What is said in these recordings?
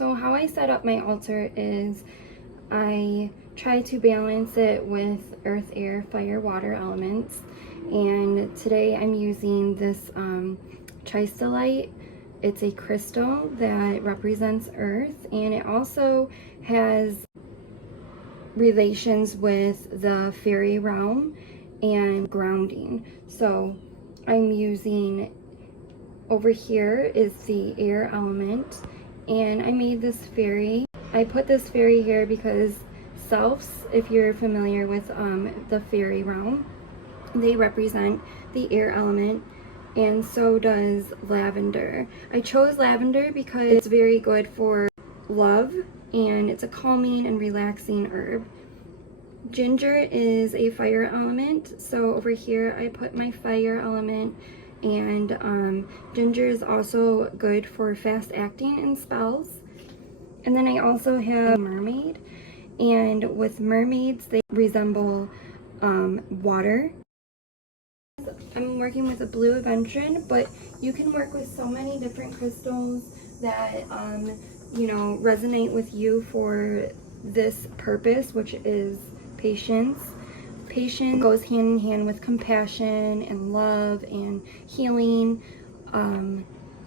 So how I set up my altar is I try to balance it with earth, air, fire, water elements. And today I'm using this chiastolite. It's a crystal that represents earth, and it also has relations with the fairy realm and grounding. So I'm using, over here is the air element, and I made this fairy. I put this fairy here because selves, if you're familiar with the fairy realm, they represent the air element, and so does lavender. I chose lavender because it's very good for love, and it's a calming and relaxing herb. Ginger is a fire element, so over here I put my fire element, and ginger is also good for fast acting in spells. And then I also have a mermaid, and with mermaids they resemble water. I'm working with a blue aventurine, but you can work with so many different crystals that you know, resonate with you for this purpose, which is patience. Patience goes hand in hand with compassion and love and healing,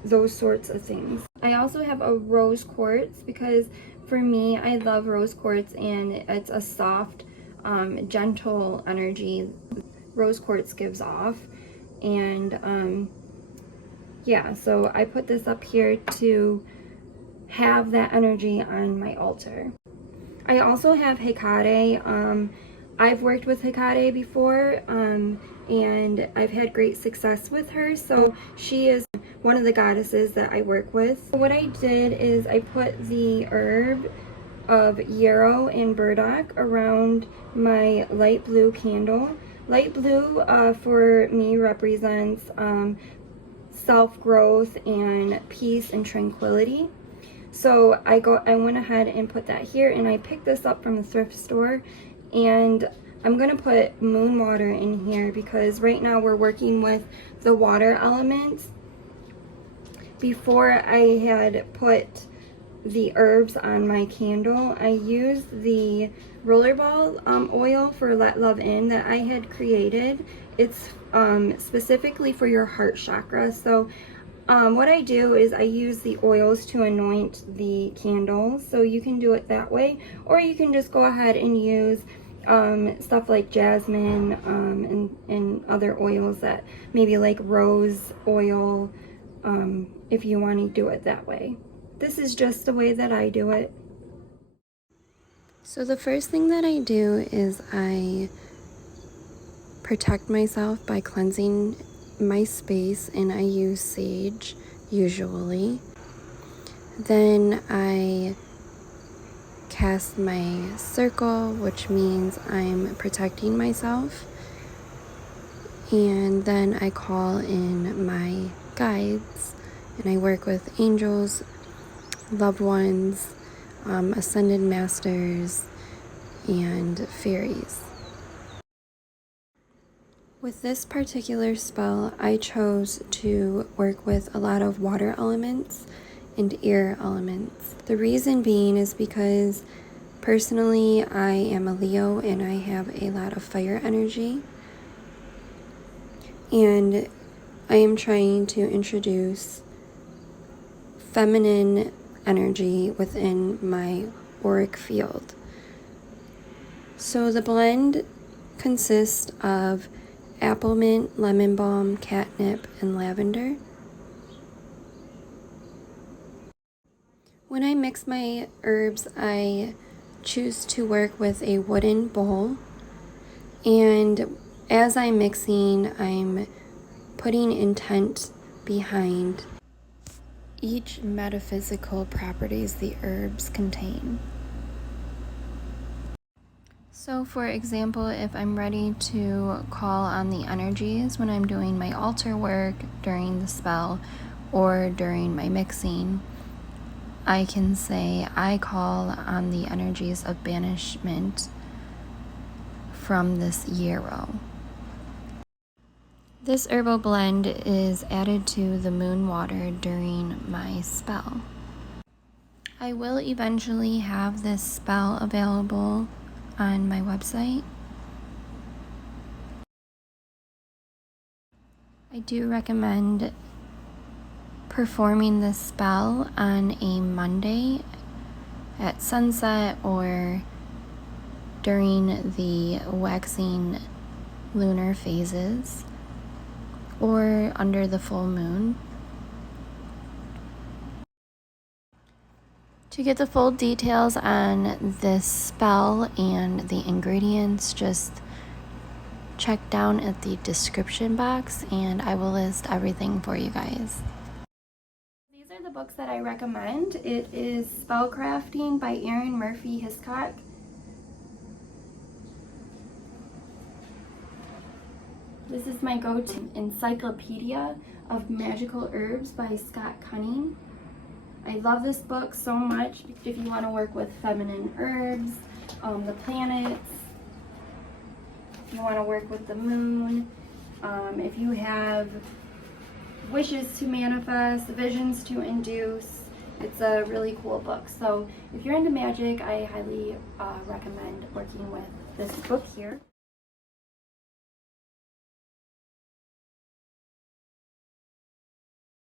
those sorts of things. I also have a rose quartz because for me, I love rose quartz, and it's a soft, gentle energy rose quartz gives off. And yeah, so I put this up here to have that energy on my altar. I also have Hecate. I've worked with Hecate before, and I've had great success with her. So she is one of the goddesses that I work with. What I did is I put the herb of yarrow and burdock around my light blue candle. Light blue for me represents self-growth and peace and tranquility. So I went ahead and put that here, and I picked this up from the thrift store, and I'm gonna put moon water in here because right now we're working with the water elements. Before I had put the herbs on my candle, I used the rollerball oil for Let Love In that I had created. It's specifically for your heart chakra. So what I do is I use the oils to anoint the candles, so you can do it that way, or you can just go ahead and use stuff like jasmine and other oils, that maybe like rose oil, if you want to do it that way. This is just the way that I do it. So the first thing that I do is I protect myself by cleansing my space, and I use sage usually. Then I cast my circle, which means I'm protecting myself, and then I call in my guides, and I work with angels, loved ones, ascended masters, and fairies. With this particular spell, I chose to work with a lot of water elements and air elements. The reason being is because personally I am a Leo and I have a lot of fire energy, and I am trying to introduce feminine energy within my auric field. So the blend consists of apple mint, lemon balm, catnip, and lavender. When I mix my herbs, I choose to work with a wooden bowl, and as I'm mixing, I'm putting intent behind each metaphysical properties the herbs contain. So for example, if I'm ready to call on the energies when I'm doing my altar work during the spell or during my mixing, I can say I call on the energies of banishment from this yarrow. This herbal blend is added to the moon water during my spell. I will eventually have this spell available on my website. I do recommend performing this spell on a Monday at sunset or during the waxing lunar phases or under the full moon. To get the full details on this spell and the ingredients, just check down at the description box and I will list everything for you guys. These are the books that I recommend. It is Spellcrafting by Erin Murphy Hiscock. This is my go-to Encyclopedia of Magical Herbs by Scott Cunning. I love this book so much if you want to work with feminine herbs, the planets, if you want to work with the moon, if you have wishes to manifest, visions to induce. It's a really cool book. So if you're into magic, I highly recommend working with this book here.